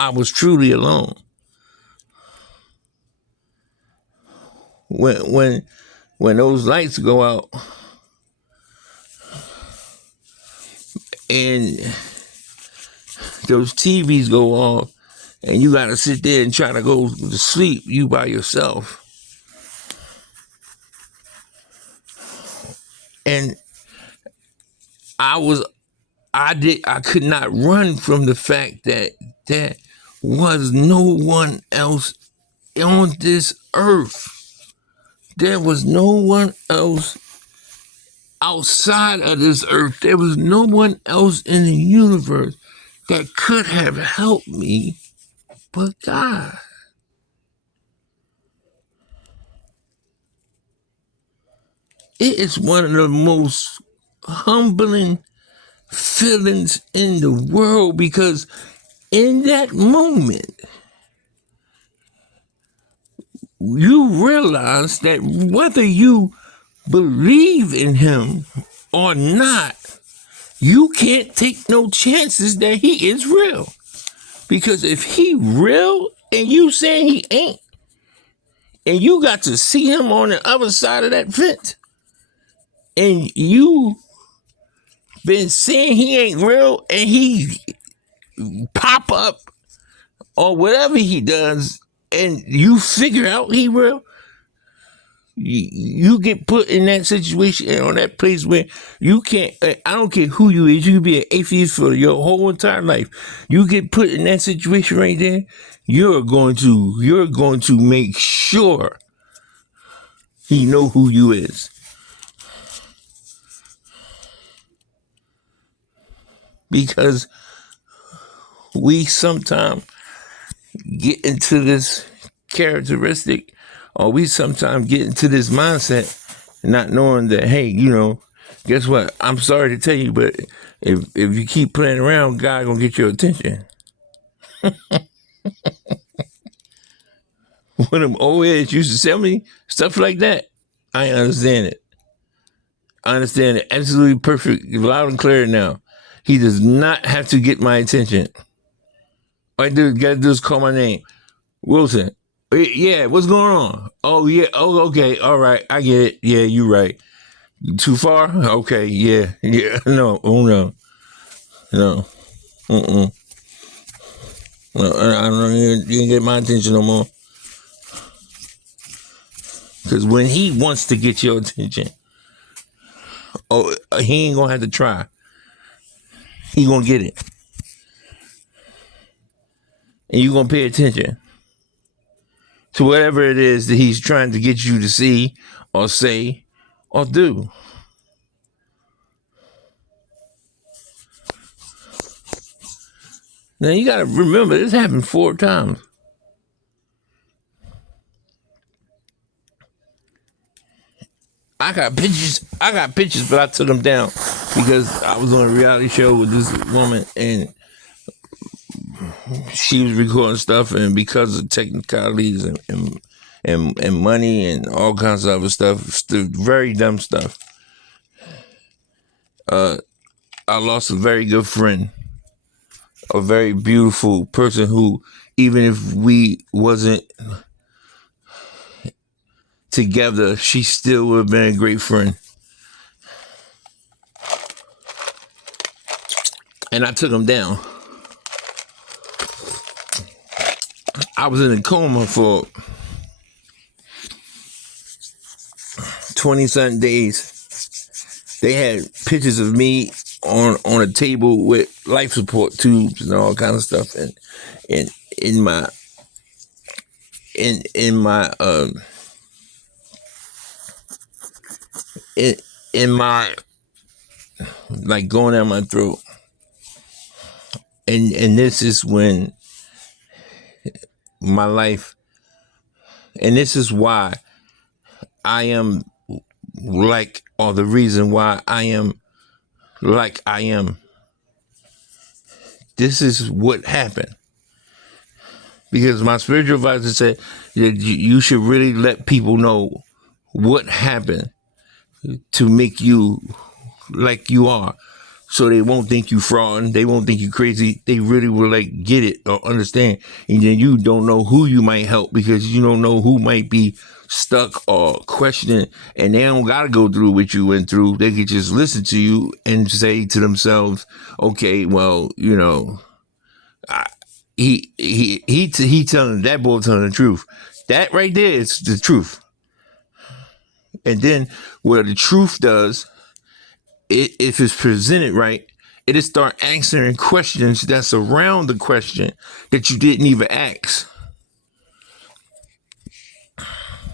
I was truly alone. When those lights go out and those TVs go off and you gotta sit there and try to go to sleep, you by yourself. And I could not run from the fact that there was no one else on this earth. There was no one else outside of this earth. There was no one else in the universe that could have helped me but God. It is one of the most humbling feelings in the world, because in that moment, you realize that whether you believe in him or not, you can't take no chances that he is real. Because if he real and you saying he ain't, and you got to see him on the other side of that fence, and you been saying he ain't real, and he pop up or whatever he does, and you figure out he real, you get put in that situation, on that place where you can't, I don't care who you is, you could be an atheist for your whole entire life. You get put in that situation right there, you're going to make sure he know who you is. Because we sometimes get into this characteristic, or we sometimes get into this mindset not knowing that, hey, guess what? I'm sorry to tell you, but if you keep playing around, God gonna get your attention. When them old heads used to tell me stuff like that, I understand it. I understand it absolutely perfect, loud and clear now. He does not have to get my attention. All I gotta do is call my name. Wilson. Yeah, what's going on? Oh, yeah. Oh, okay. All right. I get it. Yeah, you're right. Too far? Okay. Yeah. Yeah. No. Oh, no. No. Mm-mm. No, I don't know. You didn't get my attention no more. Because when he wants to get your attention, he ain't going to have to try. He going to get it. And you're going to pay attention to whatever it is that he's trying to get you to see or say or do. Now you got to remember, this happened 4 times. I got pictures, but I took them down because I was on a reality show with this woman and she was recording stuff, and because of technicalities and money and all kinds of other stuff, very dumb stuff, I lost a very good friend, a very beautiful person who, even if we wasn't together, she still would have been a great friend. And I took him down. I was in a coma for 20-something days. They had pictures of me on a table with life support tubes and all kinds of stuff, and in my like going down my throat. And this is when my life, and this is why I am like, or the reason why I am like I am. This is what happened. Because my spiritual advisor said that you should really let people know what happened to make you like you are, so they won't think you fraud. They won't think you crazy. They really will like get it or understand. And then you don't know who you might help because you don't know who might be stuck or questioning, and they don't got to go through what you went through. They could just listen to you and say to themselves, okay, well, he telling that boy telling the truth. That right there is the truth. And then what the truth does, if it's presented right, it'll start answering questions that's around the question that you didn't even ask.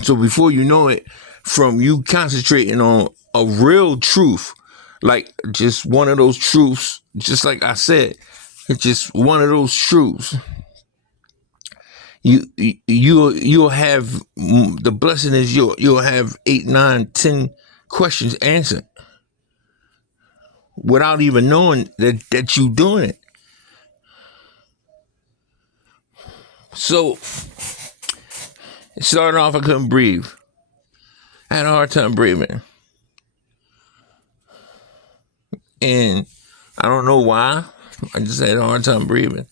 So before you know it, from you concentrating on a real truth, like just one of those truths, just like I said, it's just one of those truths. You'll have, the blessing is you'll have 8, 9, 10 questions answered without even knowing that you doing it. So it started off, I couldn't breathe. I had a hard time breathing. And I don't know why. I just had a hard time breathing.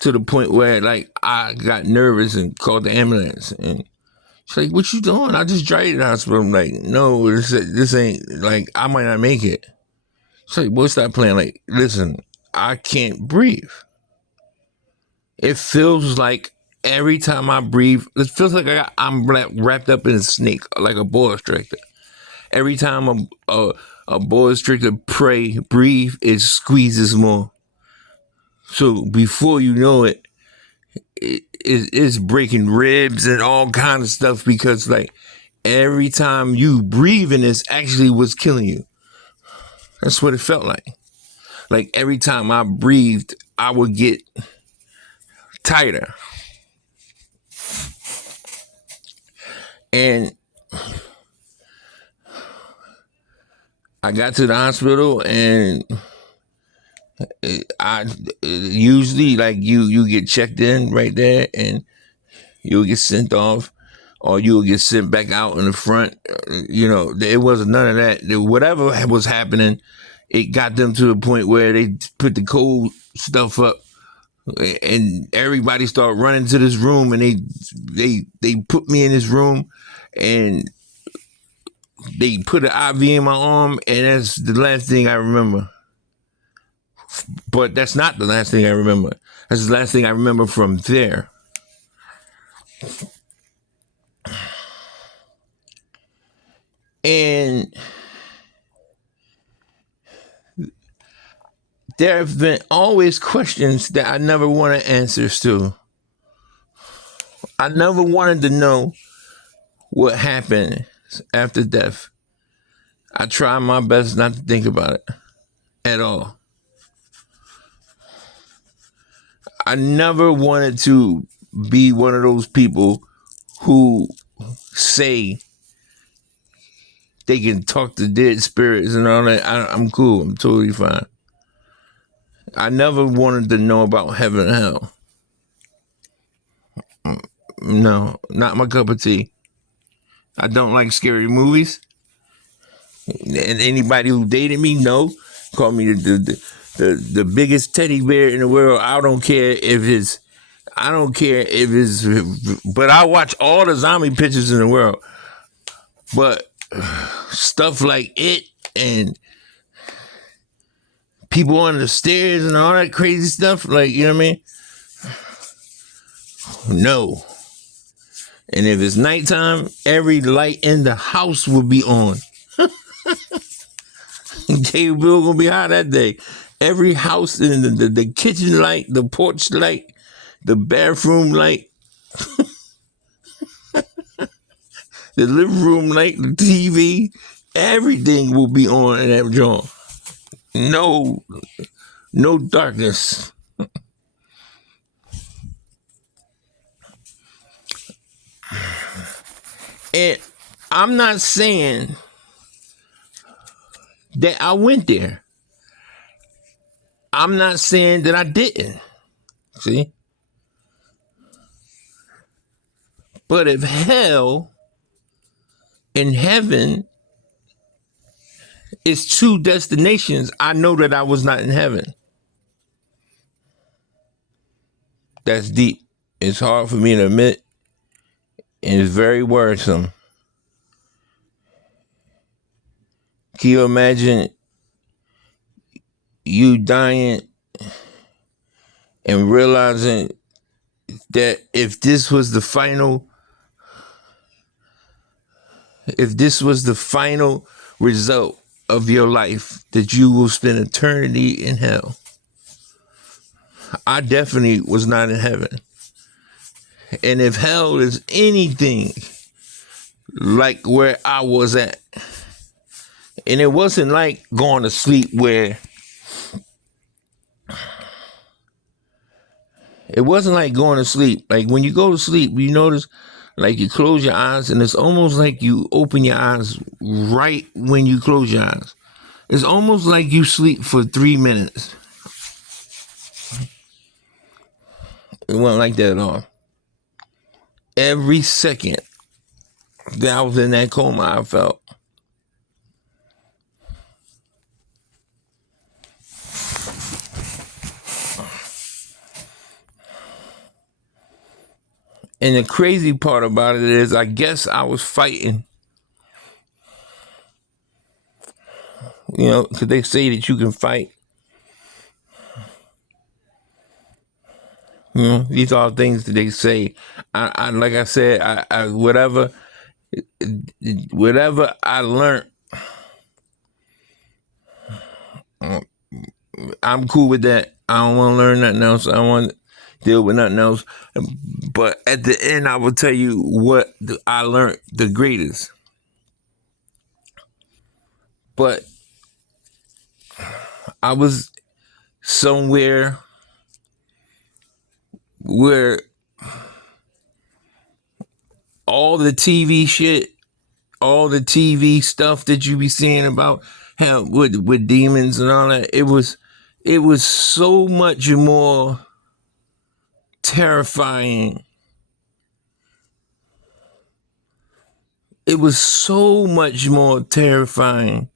To the point where like I got nervous and called the ambulance. And she's like, what you doing? I just drive to the hospital. I'm like, no, this ain't, like, I might not make it. She's like, boy, stop playing. Like, listen, I can't breathe. It feels like every time I breathe, it feels like I'm wrapped up in a snake, like a boa constrictor. Every time a boa constrictor breathe, it squeezes more. So before you know it, it's breaking ribs and all kinds of stuff because like every time you breathe in this actually was killing you. That's what it felt like. Like every time I breathed, I would get tighter. And I got to the hospital and I usually like you get checked in right there and you'll get sent off or you'll get sent back out in the front. It wasn't none of that. Whatever was happening, it got them to the point where they put the cold stuff up and everybody started running to this room and they put me in this room and they put an IV in my arm and that's the last thing I remember. But that's not the last thing I remember. That's the last thing I remember from there. And there have been always questions that I never wanted answers to. I never wanted to know what happened after death. I try my best not to think about it at all. I never wanted to be one of those people who say they can talk to dead spirits and all that. I'm cool. I'm totally fine. I never wanted to know about heaven and hell. No, not my cup of tea. I don't like scary movies. And anybody who dated me, call me the biggest teddy bear in the world. I don't care if it's, but I watch all the zombie pictures in the world. But stuff like it and people on the stairs and all that crazy stuff, like, you know what I mean? No. And if it's nighttime, every light in the house will be on. Cable bill gonna be high that day. Every house in the kitchen light, the porch light, the bathroom light, the living room light, the TV, everything will be on in that joint. No darkness. And I'm not saying that I went there. I'm not saying that I didn't. See? But if hell and heaven it's two destinations, I know that I was not in heaven. That's deep. It's hard for me to admit, and it's very worrisome. Can you imagine you dying and realizing that if this was the final result of your life, that you will spend eternity in hell? I definitely was not in heaven. And if hell is anything like where I was at, and it wasn't like going to sleep where it wasn't like going to sleep. Like when you go to sleep, you notice like you close your eyes and it's almost like you open your eyes right when you close your eyes. It's almost like you sleep for 3 minutes. It wasn't like that at all. Every second that I was in that coma, I felt. And the crazy part about it is, I guess I was fighting. You know, because they say that you can fight. You know, these are things that they say. I like I said, I whatever I learned, I'm cool with that. I don't want to learn nothing else. I don't want to deal with nothing else. But at the end, I will tell you what I learned the greatest. But I was somewhere where all the TV shit, all the TV stuff that you be seeing about how with demons and all that, it was so much more terrifying. It was so much more terrifying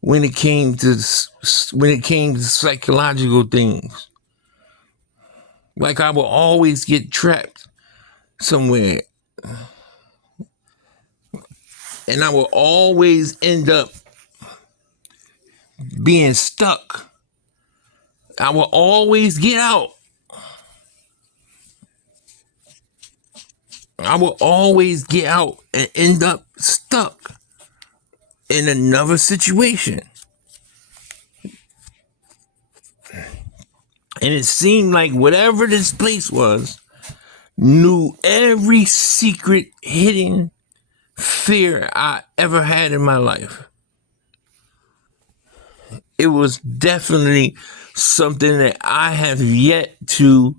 when it came to psychological things. Like I will always get trapped somewhere, and I will always end up being stuck. I will always get out. I will always get out and end up stuck in another situation. And it seemed like whatever this place was knew every secret hidden fear I ever had in my life. It was definitely something that I have yet to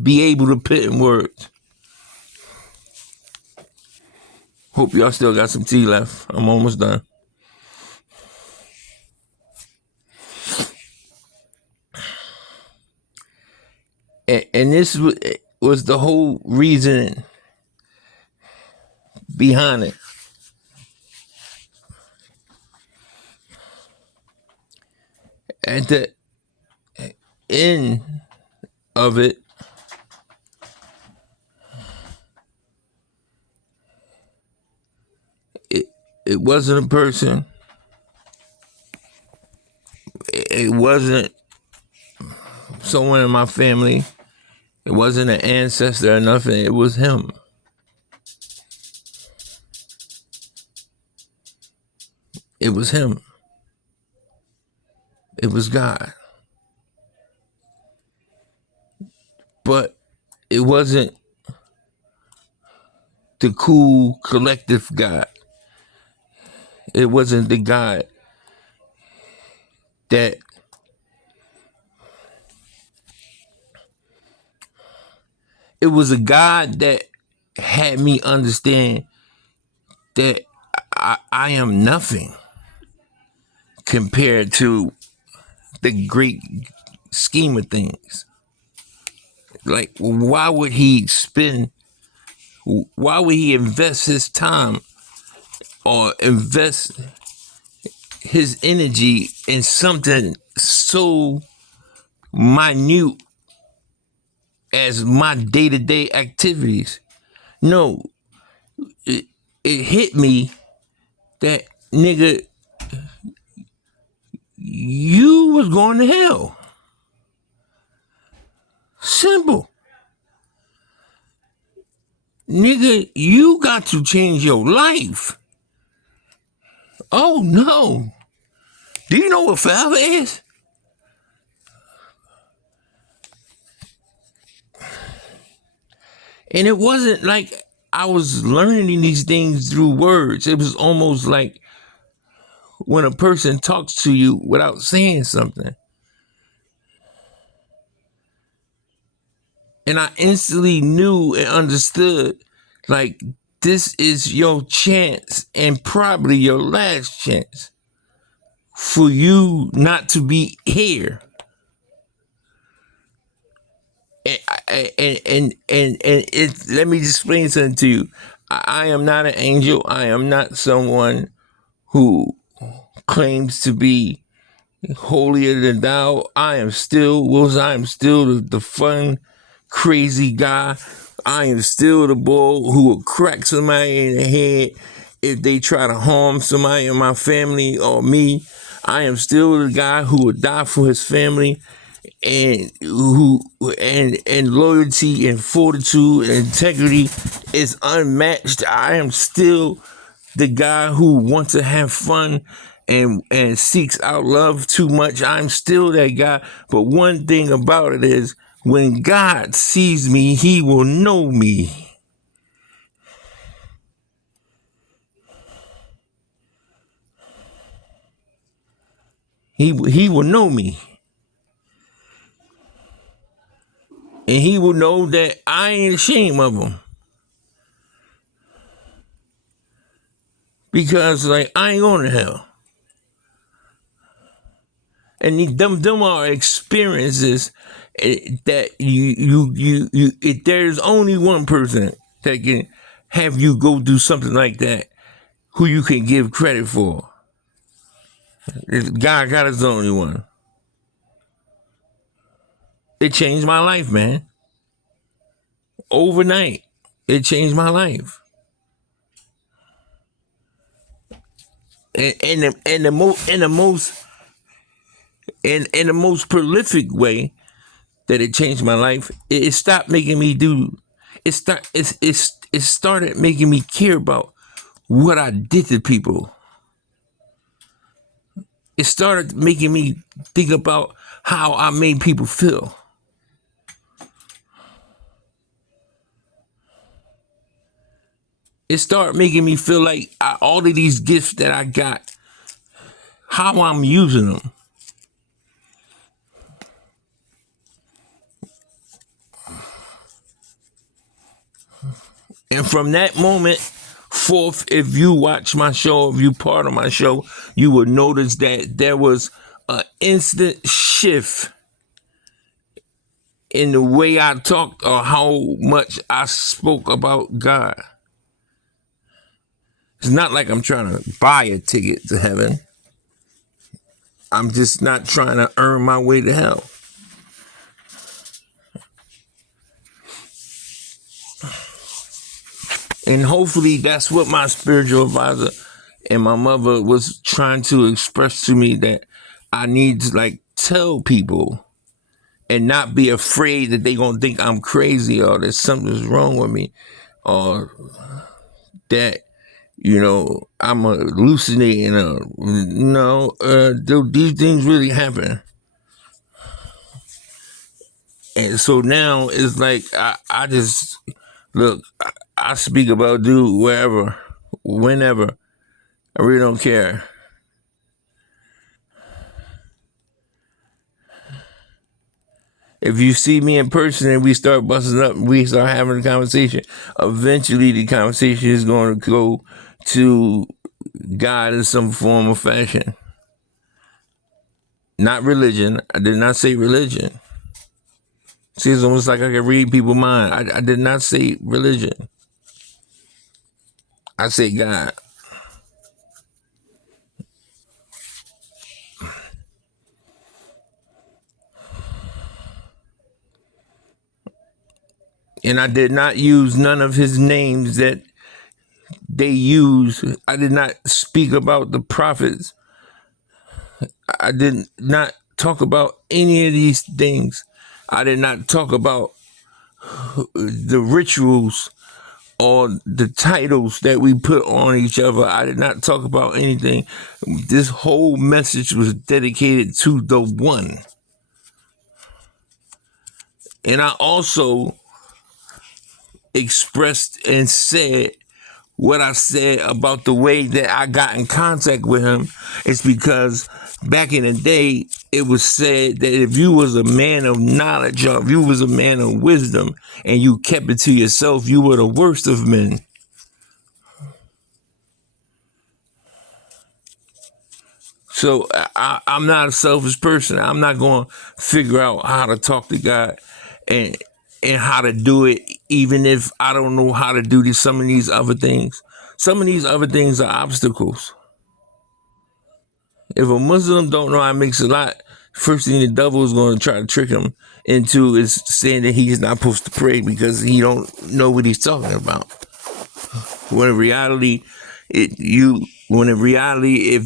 be able to put in words. Hope y'all still got some tea left. I'm almost done. And this was the whole reason behind it. At the end of it, it wasn't a person. It wasn't someone in my family. It wasn't an ancestor or nothing. It was him. It was him. It was God. But it wasn't the cool collective God. It wasn't the God that it was a God that had me understand that I am nothing compared to the great scheme of things. Like, why would he spend Why would he invest his time or invest his energy in something so minute as my day-to-day activities? No, it hit me that, nigga, you was going to hell. Simple. Nigga, you got to change your life. Oh no. Do you know what forever is? And it wasn't like I was learning these things through words. It was almost like when a person talks to you without saying something. And I instantly knew and understood, like, this is your chance and probably your last chance for you not to be here. And it, let me explain something to you. I am not an angel. I am not someone who claims to be holier than thou. I am still Wilson. I am still the fun, crazy guy. I am still the bull who will crack somebody in the head if they try to harm somebody in my family or me. I am still the guy who would die for his family, and loyalty and fortitude and integrity is unmatched. I am still the guy who wants to have fun and seeks out love too much. I'm still that guy. But one thing about it is, when God sees me, he will know me. He will know me. And he will know that I ain't ashamed of him. Because, like, I ain't going to hell. And them are experiences that there's only one person that can have you go do something like that who you can give credit for. God is the only one. It changed my life, man. Overnight, it changed my life. And the most prolific way that it changed my life, it stopped making me do. It started making me care about what I did to people. It started making me think about how I made people feel. It started making me feel like all of these gifts that I got, how I'm using them. And from that moment forth, if you watch my show, if you part of my show, you will notice that there was an instant shift in the way I talked or how much I spoke about God. It's not like I'm trying to buy a ticket to heaven. I'm just not trying to earn my way to hell. And hopefully that's what my spiritual advisor and my mother was trying to express to me, that I need to, like, tell people and not be afraid that they're going to think I'm crazy or that something's wrong with me or that, I'm hallucinating. No, these things really happen. And so now it's like I just, look, I speak about dude wherever, whenever. I really don't care. If you see me in person and we start busting up and we start having a conversation, eventually the conversation is going to go to God in some form or fashion. Not religion. I did not say religion. See, it's almost like I can read people's mind. I did not say religion. I say God. And I did not use none of his names that they use. I did not speak about the prophets. I did not talk about any of these things. I did not talk about the rituals or the titles that we put on each other. I did not talk about anything. This whole message was dedicated to the one. And I also expressed and said what I said about the way that I got in contact with him. It's because back in the day, it was said that if you was a man of knowledge or if you was a man of wisdom and you kept it to yourself, you were the worst of men. So I'm not a selfish person. I'm not going to figure out how to talk to God and how to do it, even if I don't know how to do this. Some of these other things. Some of these other things are obstacles. If a Muslim don't know how to mix a lot, first thing the devil is going to try to trick him into is saying that he's not supposed to pray because he don't know what he's talking about. When in reality, if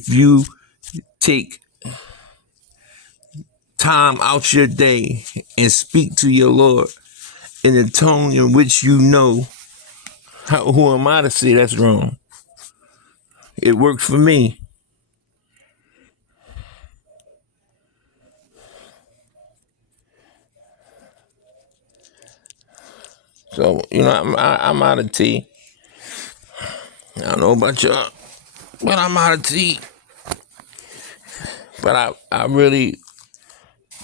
you take time out your day and speak to your Lord in the tone in which you know, who am I to say that's wrong? It worked for me. So, I'm out of tea. I don't know about y'all, but I'm out of tea. But I really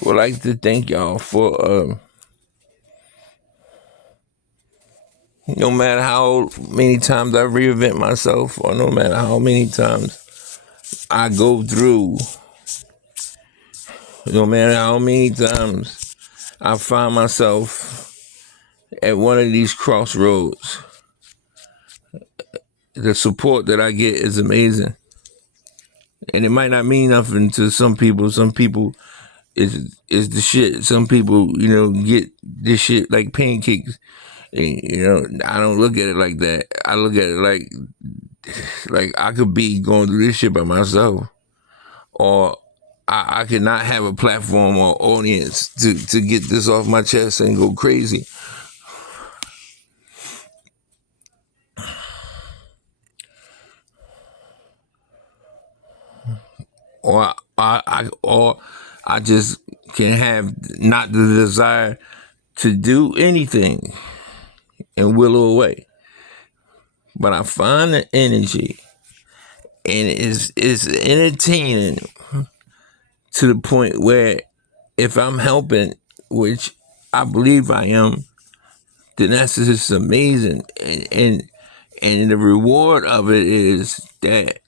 would like to thank y'all for no matter how many times I reinvent myself or no matter how many times I go through, no matter how many times I find myself at one of these crossroads, the support that I get is amazing. And it might not mean nothing to some people. Some people is the shit. Some people, get this shit like pancakes. And, I don't look at it like that. I look at it like I could be going through this shit by myself. Or I could not have a platform or audience to get this off my chest and go crazy. Or I just can have not the desire to do anything and willow away. But I find the energy and it's entertaining to the point where if I'm helping, which I believe I am, then that's just amazing. And the reward of it is that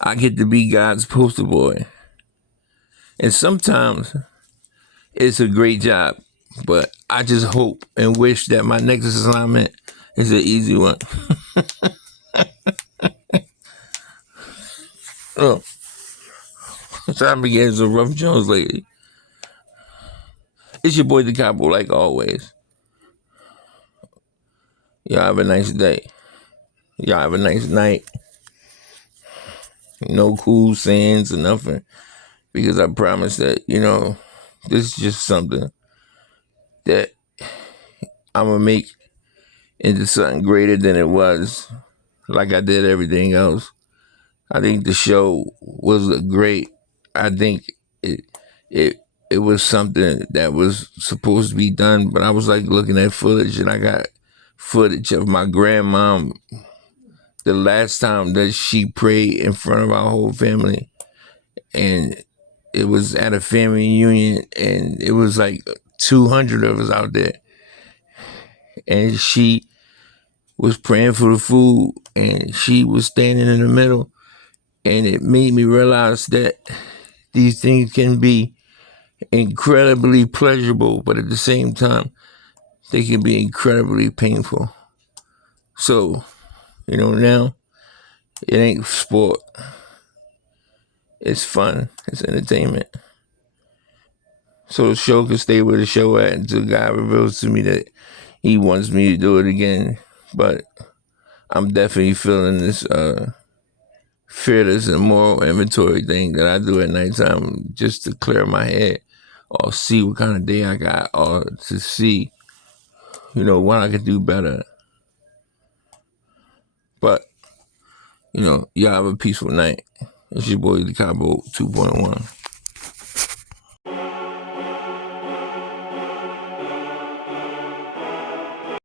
I get to be God's poster boy. And sometimes it's a great job, but I just hope and wish that my next assignment is an easy one. Oh, so I've been getting some rough Jones lately. It's your boy Decopbo, like always. Y'all have a nice day. Y'all have a nice night. No cool sayings or nothing. Because I promise that, this is just something that I'm going to make into something greater than it was, like I did everything else. I think the show was great. I think it was something that was supposed to be done, but I was like looking at footage and I got footage of my grandmom the last time that she prayed in front of our whole family. And it was at a family reunion and it was like 200 of us out there. And she was praying for the food and she was standing in the middle. And it made me realize that these things can be incredibly pleasurable, but at the same time, they can be incredibly painful. So Now it ain't sport. It's fun. It's entertainment. So the show can stay where the show at until God reveals to me that he wants me to do it again. But I'm definitely feeling this fearless and moral inventory thing that I do at nighttime just to clear my head or see what kind of day I got or to see, what I could do better. But, y'all have a peaceful night. It's your boy, Decopbo 2.1.